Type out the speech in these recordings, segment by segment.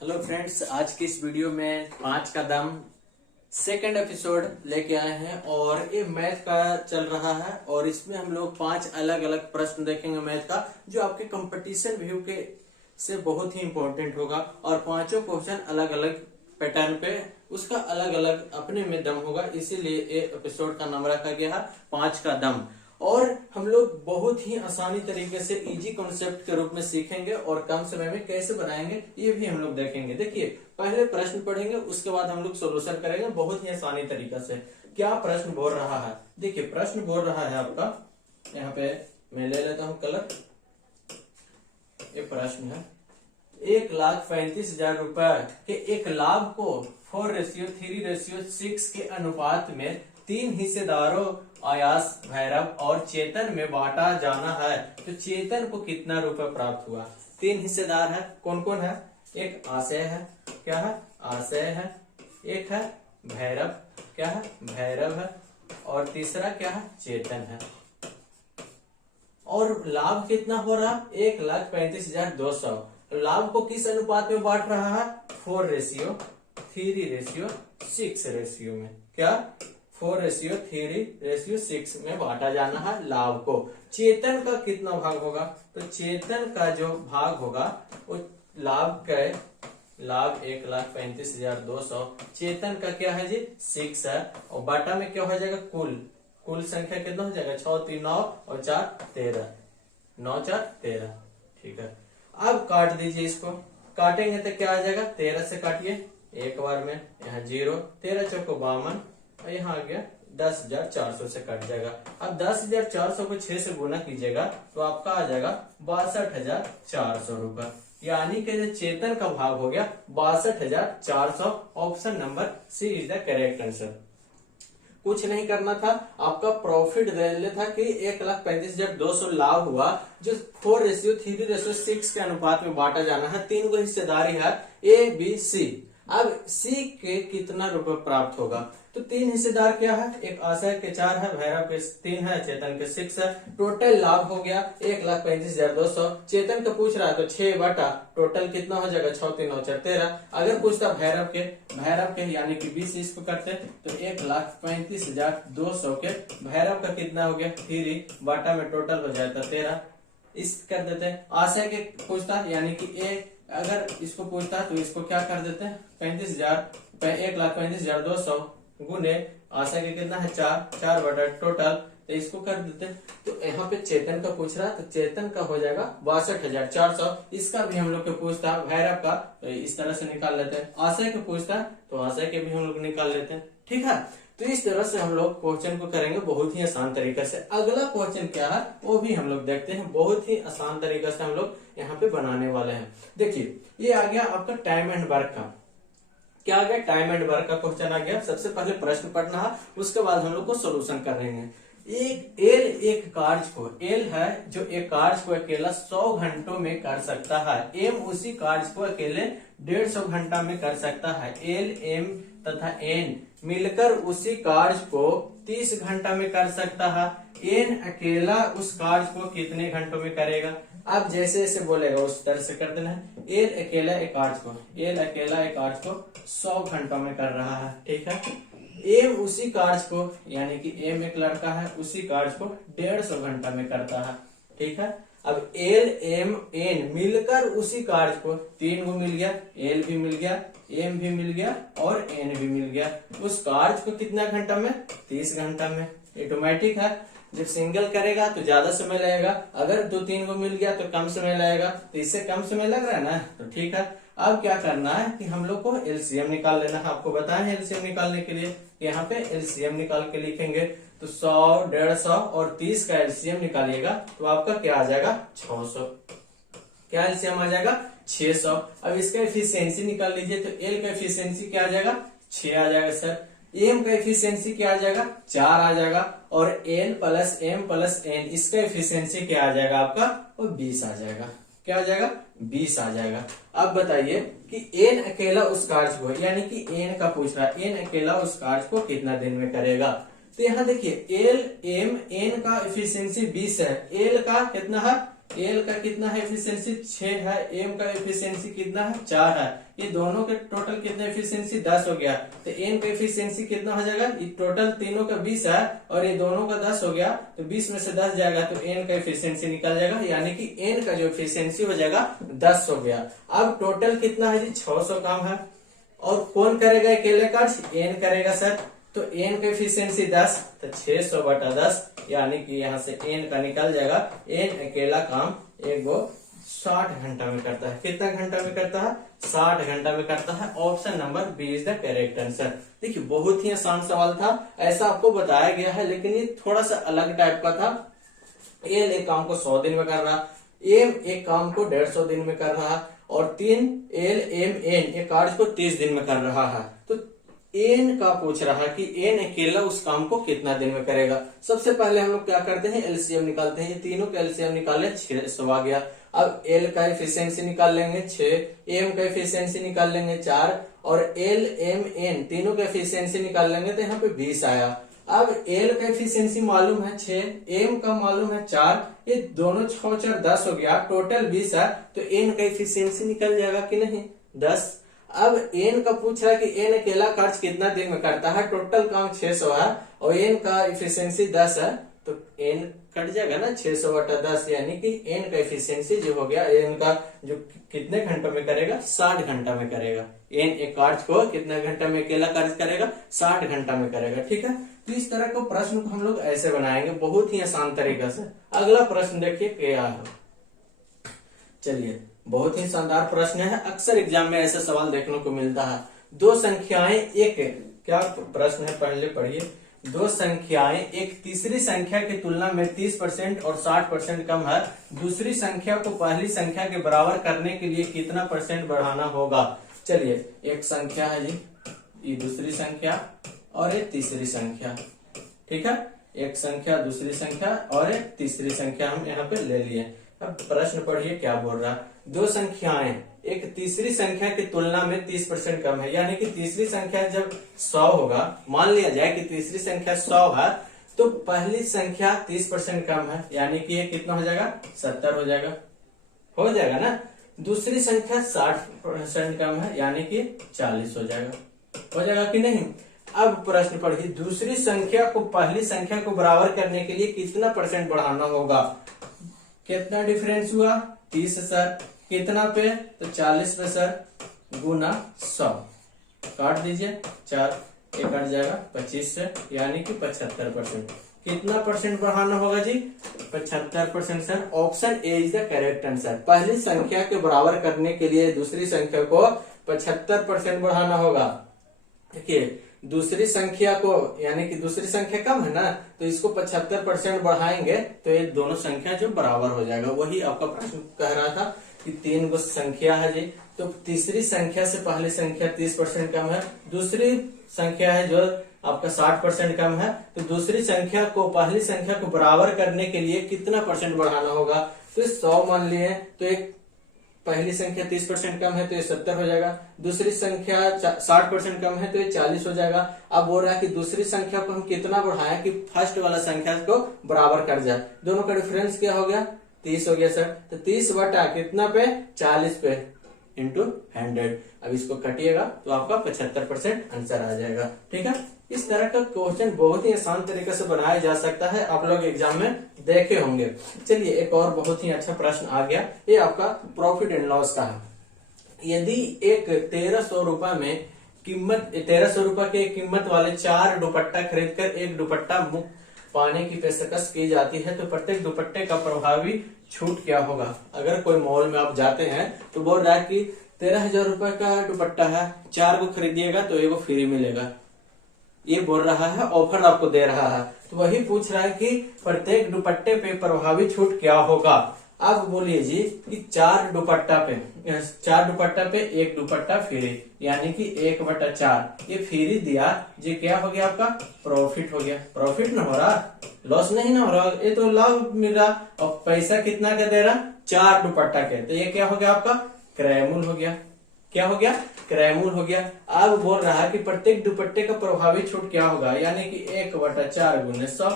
Hello friends, आज की इस वीडियो में 5 का दम सेकंड एपिसोड लेके आए हैं और ये मैथ का चल रहा है और इसमें हम लोग 5 अलग अलग प्रश्न देखेंगे मैथ का, जो आपके कंपटीशन व्यू के से बहुत ही इंपॉर्टेंट होगा। और पांचों क्वेश्चन अलग अलग पैटर्न पे, उसका अलग अलग अपने में दम होगा, इसीलिए ये एपिसोड का नाम रखा गया है 5 का दम। और हम लोग बहुत ही आसानी तरीके से इजी कॉन्सेप्ट के रूप में सीखेंगे और कम समय में कैसे बनाएंगे ये भी हम लोग देखेंगे। देखिए, पहले प्रश्न पढ़ेंगे, उसके बाद हम लोग सोल्यूशन करेंगे बहुत ही आसानी तरीके से। क्या प्रश्न बोल रहा है? देखिए, प्रश्न बोल रहा है आपका, यहाँ पे मैं ले लेता हूँ कलर। ये प्रश्न है 1,35,000 रुपए के एक लाभ को 4:3:6 के अनुपात में 3 हिस्सेदारों आयास, भैरव और चेतन में बांटा जाना है, तो चेतन को कितना रुपए प्राप्त हुआ? 3 हिस्सेदार है, कौन कौन है? एक आशय है, क्या है? आशय है। एक है भैरव, क्या है? भैरव है। और तीसरा क्या है? चेतन है। और लाभ कितना हो रहा? 1,35,200। लाभ को किस अनुपात में बांट रहा है? 4:3:6 रेशियो में। क्या? 4:3:6 में बांटा जाना है लाभ को। चेतन का कितना भाग होगा? तो चेतन का जो भाग होगा वो लाभ 1,35,200, चेतन का क्या है जी? 6 है। और बाटा में क्या हो जाएगा? कुल संख्या कितना हो जाएगा? 6 3 9 और 4 13, 9 4 13। ठीक है, अब काट दीजिए इसको। काटेंगे तो क्या आ जाएगा? 13 से काटिए एक बार में, यहाँ 0, 13 चौको 52 और यहाँ आ गया 10,400 से कट जाएगा। अब 10,400 को 6 से गुना कीजिएगा तो आपका आ जाएगा 62,400 रुपए। यानी कि जो चेतन का भाग हो गया 62,400। Option number C is the correct answer. कुछ नहीं करना था, आपका प्रॉफिट दे था कि 1,35,200 लाभ हुआ, जो 4:3:6 के अनुपात में बांटा जाना है। 3 को हिस्सेदारी है, ए बी सी। अब सी के कितना रुपए प्राप्त होगा? तो 3 हिस्सेदार क्या है? एक आशय के 4 है, भैरव के 3 है, चेतन के 6 है। टोटल लाभ हो गया 1,35,200। चेतन का पूछ रहा है तो 6 बटा टोटल कितना हो जाएगा? 6 3 9 4 13। अगर पूछता भैरव के यानी कि 20 इसको करते तो 1,35,200 के भैरव का कितना हो गया? 3 बटा में टोटल हो जाता 13। इस कर देते हैं। आशय के पूछता यानी कि अगर इसको पूछता तो इसको क्या कर देते हैं? 1,35,200 गुने आशा के कितना है? 4 बटा टोटल, तो इसको कर देते हैं। तो यहाँ पे चेतन का पूछ रहा है तो चेतन का हो जाएगा 62,400। इसका भी हम लोग के पूछता है भैरव का, तो इस तरह से निकाल लेते हैं। आशय के पूछता तो आशय के भी हम लोग निकाल लेते हैं। ठीक है, तो इस तरह से हम लोग क्वेश्चन को करेंगे बहुत ही आसान तरीके से। अगला क्वेश्चन क्या है वो भी हम लोग देखते हैं। बहुत ही आसान तरीके से हम लोग यहाँ पे बनाने वाले हैं। देखिए, ये आ गया आपका टाइम एंड वर्क का। क्या आ गया? टाइम एंड वर्क का क्वेश्चन आ गया। सबसे पहले प्रश्न पढ़ना है, उसके बाद हम लोग को सोल्यूशन करेंगे। एक कार्य को, एल है जो एक कार्य को अकेला 100 घंटों में कर सकता है। एम उसी कार्य को अकेले 150 घंटा में कर सकता है। एल, एम तथा एन मिलकर उसी कार्य को 30 घंटा में कर सकता है। एन अकेला उस कार्य को कितने घंटों में करेगा? अब जैसे जैसे बोलेगा उस तरह से कर देना है। एल अकेला एक कार्य को 100 घंटों में कर रहा है। ठीक है, एम उसी कार्य को यानी कि एम एक लड़का है, उसी कार्य को 150 घंटा में करता है। ठीक है, अब एल, एम, एन मिलकर उसी कार्य को, 3 को मिल गया, एल भी मिल गया, एम भी मिल गया और एन भी मिल गया, उस कार्य को कितना घंटा में? 30 घंटा में। ऑटोमेटिक है, जब सिंगल करेगा तो ज्यादा समय लगेगा, अगर 2-3 को मिल गया तो कम समय लगेगा। तो इससे कम समय लग रहा है ना, तो ठीक है। अब क्या करना है कि हम लोग को एलसीएम निकाल लेना है। आपको बताया एलसीएम निकालने के लिए, यहाँ पे एलसीएम निकाल के लिखेंगे तो 100, 150 और 30 का एलसीएम निकालिएगा तो आपका क्या आ जाएगा? 600। क्या एलसीएम आ जाएगा? 600। अब इसका एफिशिएंसी निकाल लीजिए तो एल का एफिशिएंसी क्या आ जाएगा? 6 आ जाएगा सर। एम का एफिशिएंसी क्या आ जाएगा? 4 आ जाएगा। और N plus M plus N, इसका एफिशिएंसी क्या आ जाएगा आपका? वो 20 आ जाएगा। क्या आ जाएगा? 20 आ जाएगा। अब बताइए कि एन अकेला उस कार्य को, यानी कि एन का पूछ रहा है, एन अकेला उस कार्य को कितना दिन में करेगा? तो यहाँ देखिए एल, एम, एन का एफिशिएंसी 20 है, एल का कितना है? एल का कितना है एफिशिएंसी 6 है, एम का एफिशिएंसी कितना है 4 है, ये दोनों के टोटल कितना एफिशिएंसी 10 हो गया। तो एन का एफिशिएंसी कितना हो जाएगा, ये टोटल तीनों का 20 है और ये दोनों का 10 हो गया, तो 20 में से 10 जाएगा तो एन का एफिशिएंसी निकल जाएगा, यानी कि एन का जो एफिशिएंसी हो जाएगा 10 हो गया। अब टोटल कितना है जी 600 काम है, और कौन करेगा अकेले कार्य, एन करेगा सर। तो एन का एफिशिएंसी 10, तो 600 बटा 10, यानी कि यहाँ से एन का निकल जाएगा। एन अकेला काम एक वो 60 घंटा में करता है। कितना घंटा में करता है, 60 घंटा में करता है। Option number B is the correct answer. देखिए बहुत ही आसान सवाल था, ऐसा आपको बताया गया है, लेकिन ये थोड़ा सा अलग टाइप का था। एल एक काम को 100 दिन में कर रहा, एम एक काम को 150 दिन में कर रहा, और 3 एल एम एन एक कार्य को 30 दिन में कर रहा है। तो एन का पूछ रहा है कि एन अकेला उस काम को कितना दिन में करेगा। सबसे पहले हम लोग क्या करते हैं, एलसीएम निकालते हैं। ये तीनों का एलसीएम निकाले 600 आ गया। अब एल का एफिशिएंसी निकाल लेंगे 6, एम का एफिशिएंसी निकाल लेंगे 4, और एल एम एन तीनों का एफिशिएंसी निकाल लेंगे तो यहाँ पे 20 आया। अब एल का एफिशिएंसी मालूम है 6, एम का मालूम है 4, ये दोनों 6 4 10 हो गया, टोटल 20 है, तो एन का एफिशिएंसी निकल जाएगा कि नहीं 10। अब एन का पूछ रहा है कि एन अकेला कार्य कितना दिन में करता है, टोटल काम 600 है और एन का एफिशिएंसी 10 है, तो एन कट जाएगा ना 600 बटा 10, यानी कि एन का एफिशिएंसी जो हो गया, एन का जो कितने घंटों में करेगा 60 घंटा में करेगा। एन एक कार्य को कितना घंटा में अकेला कार्य करेगा 60 घंटा में करेगा। ठीक है, तो इस तरह का प्रश्न को हम लोग ऐसे बनाएंगे बहुत ही आसान तरीका से। अगला प्रश्न देखिए क्या है। चलिए बहुत ही शानदार प्रश्न है, अक्सर एग्जाम में ऐसा सवाल देखने को मिलता है। दो संख्याएं एक, क्या प्रश्न है पहले पढ़िए। दो संख्याएं एक तीसरी संख्या की तुलना में 30% और 60% कम है, दूसरी संख्या को पहली संख्या के बराबर करने के लिए कितना % बढ़ाना होगा। चलिए एक संख्या है जी, ये दूसरी संख्या और एक तीसरी संख्या, ठीक है, एक संख्या दूसरी संख्या और एक तीसरी संख्या हम यहाँ पे ले लिए। अब प्रश्न पढ़िए क्या बोल रहा है। दो संख्याएं एक तीसरी संख्या की तुलना में 30% कम है, यानी कि तीसरी संख्या जब 100 होगा, मान लिया जाए कि तीसरी संख्या 100 है, तो पहली संख्या 30% कम है, यानी कि ये कितना हो जाएगा 70 हो जाएगा ना। दूसरी संख्या 60% कम है, यानी कि 40 हो जाएगा कि नहीं। अब प्रश्न पढ़िए, दूसरी संख्या को पहली संख्या को बराबर करने के लिए कितना % बढ़ाना होगा। कितना डिफरेंस हुआ 30 सर, कितना पे तो 40 पे सर, गुना 100, काट दीजिए 4, ये कट जाएगा 25 से, यानी कि 75%। कितना % बढ़ाना होगा जी 75% sir. Option A is the correct answer. पहली संख्या के बराबर करने के लिए दूसरी संख्या को 75% बढ़ाना होगा। देखिए दूसरी संख्या को, यानी कि दूसरी संख्या कम है ना, तो इसको 75% बढ़ाएंगे तो ये दोनों संख्या जो बराबर हो जाएगा। वही आपका प्रश्न कह रहा था कि 3 गो संख्या है जी, तो तीसरी संख्या से पहली संख्या 30% कम है, दूसरी संख्या है जो आपका 60% कम है, तो दूसरी संख्या को पहली संख्या को बराबर करने के लिए कितना % बढ़ाना होगा। तो 100 मान लिए, तो एक पहली संख्या 30% कम है तो ये 70 हो जाएगा, दूसरी संख्या 60% कम है तो ये 40 हो जाएगा। अब बोल रहा है कि दूसरी संख्या को हम कितना बढ़ाएं कि फर्स्ट वाला संख्या को बराबर कर जाए। दोनों का डिफरेंस क्या हो गया 30 हो गया सर, तो 30 बटा कितना पे 40 पे इंटू 100। अब इसको कटिएगा तो आपका 75% आंसर आ जाएगा। ठीक है, इस तरह का क्वेश्चन बहुत ही आसान तरीके से बनाया जा सकता है, आप लोग एग्जाम में देखे होंगे। चलिए एक और बहुत ही अच्छा प्रश्न आ गया, ये आपका प्रॉफिट एंड लॉस का है। यदि एक 1300 रुपए में कीमत 1300 रुपए के कीमत वाले 4 दुपट्टा खरीदकर एक दुपट्टा मुफ्त पाने की पेशकश की जाती है, तो प्रत्येक दुपट्टे का प्रभावी छूट क्या होगा। अगर कोई मॉल में आप जाते हैं तो बोल रहा है कि 13,000 रुपए का दुपट्टा है, 4 को खरीदिएगा तो एगो फ्री मिलेगा, ये बोल रहा है, ऑफर आपको दे रहा है। तो वही पूछ रहा है कि प्रत्येक दुपट्टे पे प्रभावी छूट क्या होगा। अब बोलिए जी कि 4 दुपट्टा पे एक दुपट्टा फ्री, यानी कि 1/4 ये फ्री दिया जी, क्या हो गया आपका प्रॉफिट हो गया। प्रॉफिट ना हो रहा, लॉस नहीं ना हो रहा, ये तो लाभ मिल रहा। और पैसा कितना का दे रहा 4 दुपट्टा के, तो ये क्या हो गया आपका क्रय मूल्य हो गया। क्या हो गया क्रय मूल्य हो गया। अब बोल रहा है कि प्रत्येक दुपट्टे का प्रभावी छूट क्या होगा, यानी कि 1/4 गुने 100,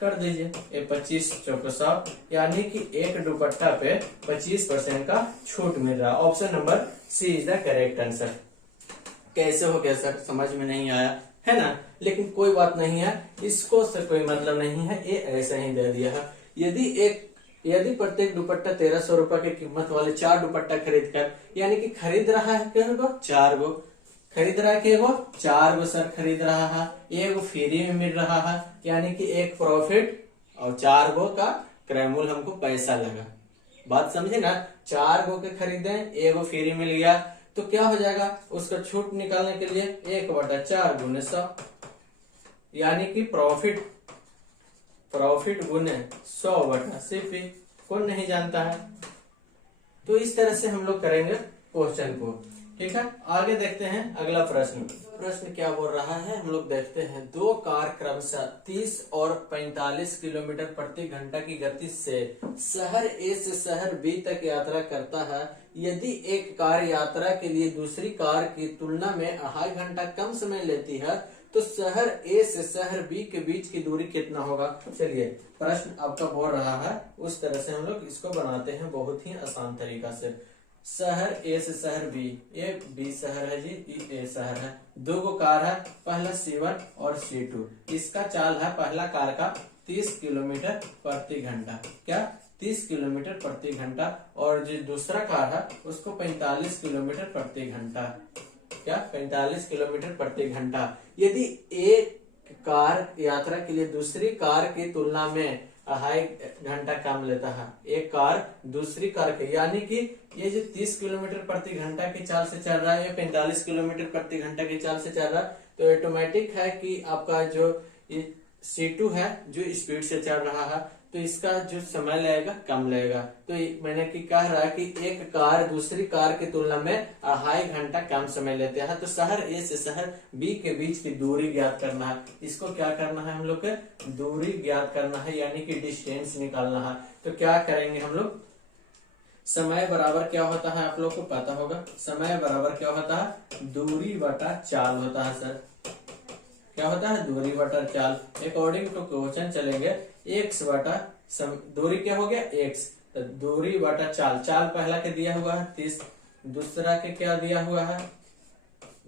कर दीजिए। ये 25 चौको 100, यानी कि एक दुपट्टा पे 25% का छूट मिल रहा है। Option number C is the correct answer. कैसे हो गया सर, समझ में नहीं आया है ना, लेकिन कोई बात नहीं है, इसको से कोई मतलब नहीं है, ये ऐसा ही दे दिया है। यदि प्रत्येक दुपट्टा 1300 रुपए की कीमत वाले 4 दुपट्टा खरीद कर, यानी कि खरीद रहा है कितने 4 गो, खरीद रहा है कि 4 गो सर खरीद रहा है, एक फ्री में मिल रहा है, यानी कि एक प्रॉफिट और 4 गो का क्रयमूल्य हमको पैसा लगा। बात समझे ना, 4 गो के खरीदे, एक गो फ्री मिल गया, तो क्या हो जाएगा, उसका छूट निकालने के लिए 1/4 गुने 100, यानी कि प्रॉफिट गुने 100/CP। कौन नहीं जानता है। तो इस तरह से हम लोग करेंगे क्वेश्चन को। ठीक है, आगे देखते हैं अगला प्रश्न क्या बोल रहा है, हम लोग देखते हैं। 2 कार क्रमशः 30 और 45 किलोमीटर प्रति घंटा की गति से शहर ए से शहर बी तक यात्रा करता है। यदि एक कार यात्रा के लिए दूसरी कार की तुलना में 2.5 घंटा कम समय लेती है, तो शहर ए से शहर बी के बीच की दूरी कितना होगा। चलिए, प्रश्न आपका बोल रहा है, उस तरह से हम लोग इसको बनाते हैं बहुत ही आसान तरीका से। शहर ए से शहर बी, ए बी शहर है जी, ए शहर है, 2 गो कार है, पहला C1 और C2। इसका चाल है पहला कार का 30 किलोमीटर प्रति घंटा, क्या 30 किलोमीटर प्रति घंटा, और जो दूसरा कार है उसको 45 किलोमीटर प्रति घंटा, क्या 45 किलोमीटर प्रति घंटा। यदि एक कार यात्रा के लिए दूसरी कार की तुलना में 2.5 घंटा कम लेता है, एक कार दूसरी कार के, यानी कि ये जो 30 किलोमीटर प्रति घंटा की चाल से चल रहा है, ये 45 किलोमीटर प्रति घंटा की चाल से चल रहा है, तो ऑटोमेटिक है कि आपका जो C2 है जो स्पीड से चल रहा है, तो इसका जो समय लगेगा कम लगेगा। तो मैंने की कह रहा है कि एक कार दूसरी कार की तुलना में 2.5 घंटा कम समय लेते हैं, तो शहर ए से शहर बी के बीच की दूरी ज्ञात करना है। इसको क्या करना है, हम लोग के दूरी ज्ञात करना है, यानी कि डिस्टेंस निकालना है। तो क्या करेंगे हम लोग, समय बराबर क्या होता है आप लोग को पता होगा, समय बराबर क्या होता है, दूरी बटा चाल होता है सर। क्या होता है, दूरी बटा चाल। अकॉर्डिंग टू क्वेश्चन चलेंगे, x बटा दूरी क्या हो गया x, तो दूरी बटा चाल, चाल पहला के दिया हुआ है 30, दूसरा के क्या दिया हुआ है,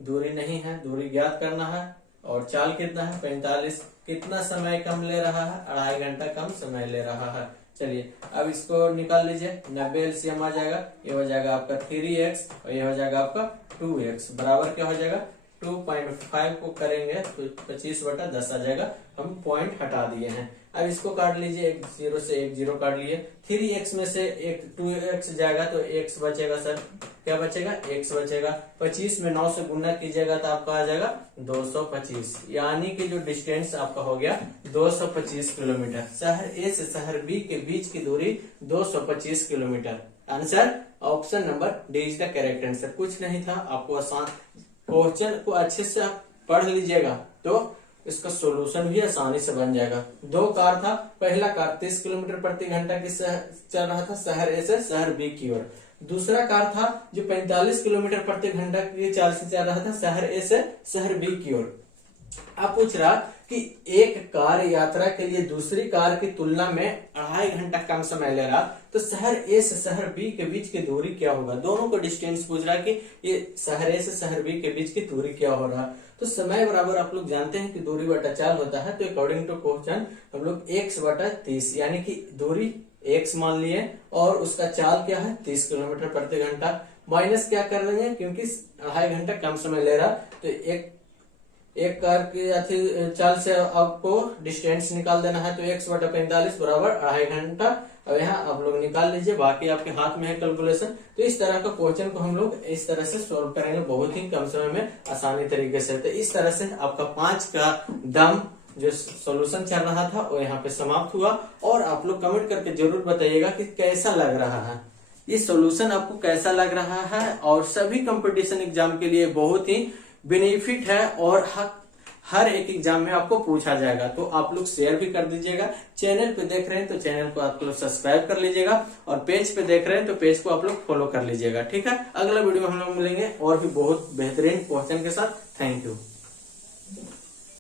दूरी नहीं है, दूरी ज्ञात करना है, और चाल कितना है 45, कितना समय कम ले रहा है, 2.5 घंटा कम समय ले रहा है। चलिए अब इसको निकाल लीजिए, 90 LCM आ जाएगा, ये हो जाएगा आपका 3x और ये हो जाएगा आपका 2x, बराबर क्या हो जाएगा 2.5 को करेंगे तो 25/10 आ जाएगा, हम पॉइंट हटा दिए हैं। अब इसको काट लीजिए, एक 0 से एक 0 काट लिए, 3x में से एक 2x जाएगा तो x बचेगा सर, क्या बचेगा x बचेगा, 25 में 9 से गुना कीजिएगा तो आपका आ जाएगा 225, यानी कि जो डिस्टेंस आपका हो गया 225 किलोमीटर। शहर ए से शहर बी के बीच की दूरी 225 kilometre. Answer option number D is the correct answer. कुछ नहीं था, आपको आसान क्वेश्चन को अच्छे से आप पढ़ लीजिएगा तो इसका सॉल्यूशन भी आसानी से बन जाएगा। 2 कार था, पहला कार 30 किलोमीटर प्रति घंटा की चल रहा था शहर ए से शहर बी की ओर, दूसरा कार था जो 45 किलोमीटर प्रति घंटा की चाल से चल रहा था शहर ए से शहर बी की ओर। अब पूछ रहा कि एक कार यात्रा के लिए दूसरी कार की तुलना में 2.5 घंटा कम समय ले रहा, तो शहर ए से शहर बी के बीच की दूरी क्या होगा। दोनों को डिस्टेंस पूछ रहा कि ये शहर ए से शहर बी के बीच की दूरी क्या हो रहा। तो समय बराबर आप लोग जानते हैं कि दूरी बटा चाल होता है, तो अकॉर्डिंग टू क्वेश्चन हम लोग x/30, यानी कि दूरी x मान लिए और उसका चाल क्या है 30 किलोमीटर प्रति घंटा, माइनस क्या कर रहे हैं क्योंकि 2.5 घंटा कम समय ले रहा, तो एक कार की चाल से आपको डिस्टेंस निकाल देना है, तो x/45 बराबर 2.5 घंटा। अब यहाँ आप लोग निकाल लीजिए, बाकी आपके हाथ में है कैलकुलेशन। तो इस तरह का क्वेश्चन को हम लोग इस तरह से सोल्व करेंगे बहुत ही कम समय में आसानी तरीके से। तो इस तरह से आपका 5 का दम जो सॉल्यूशन चल रहा था वो यहाँ पे समाप्त हुआ। और आप लोग कमेंट करके जरूर बताइएगा कि कैसा लग रहा है ये सॉल्यूशन, आपको कैसा लग रहा है। और सभी कंपटीशन एग्जाम के लिए बहुत ही बेनिफिट है और हर एक एग्जाम में आपको पूछा जाएगा। तो आप लोग शेयर भी कर दीजिएगा। चैनल पे देख रहे हैं तो चैनल को आप लोग सब्सक्राइब कर लीजिएगा, और पेज पे देख रहे हैं तो पेज को आप लोग फॉलो कर लीजिएगा। ठीक है, अगला वीडियो में हम लोग मिलेंगे और भी बहुत बेहतरीन क्वेश्चन के साथ। Thank you.